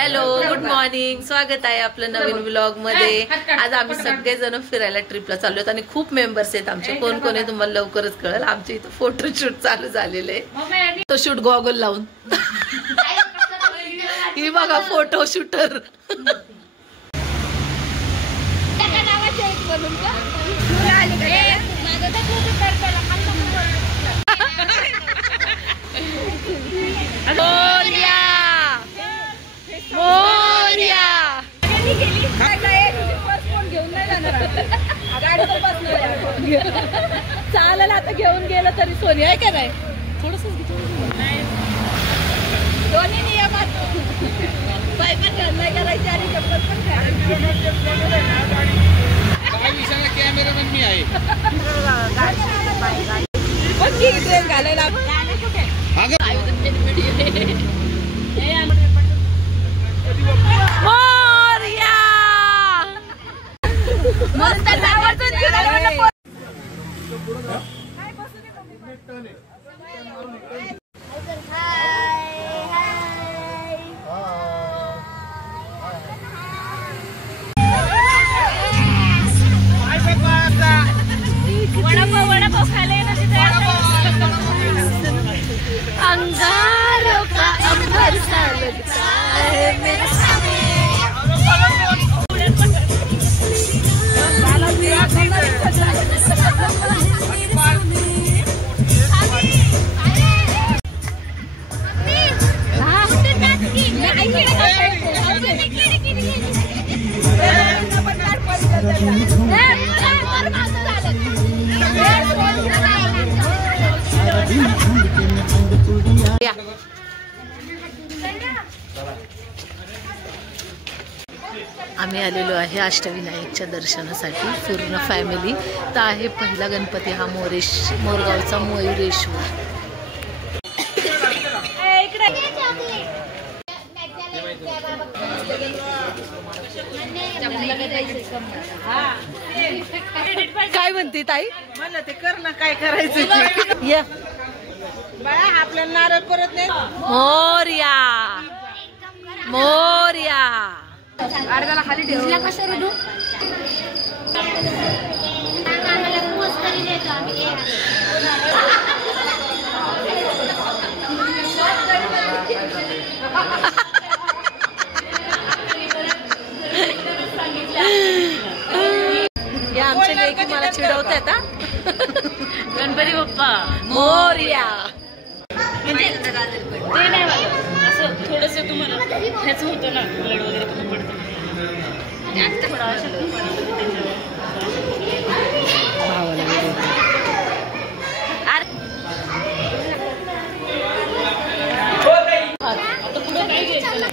Hello, good morning. स्वागत आहे आपलं नवीन व्लॉग मध्ये. आज आम्ही सगळेजण फिरायला ट्रिपला चाललो आणि खूप मेंबर्स आहेत आमचे. कोण कोण आहे तुम्हाला लवकरच कळेल. आमच्या इथं फोटोशूट चालू झालेले आहे. तो शूट गॉगल लावून ही बघा फोटो शूटर. चालेल आता घेऊन गेलं तरी सोनी आहे का नाही. थोडस दोन्ही नियमात पाय पण नाही करायचे आणि चप्पल पण कॅमेरामॅन मी आहे. ट्रेन घालायला वडापाव खायला अंगारों का अंबर सा लगता है मेरे आम्ही आलेलो आहे अष्टविनायकच्या दर्शनासाठी पूर्ण फॅमिली. तर आहे पहिला गणपती हा मोरगावचा मयुरेश्वर. काय म्हणते ताई. मला ते कर ना काय करायचं. या बाळा आपल्याला नारळ परत नाही. मोरया मोरया. अर्धाला खाली ठेवला कसं रडू. या आमच्या लेकी मला चिडवतात हा. गणपती बाप्पा मोरया. म्हणजे ते नाही असं थोडस तुम्हाला ह्याच होतं ना ब्लड वगैरे कमी पडतं. आता पुढे काय घ्यायचं.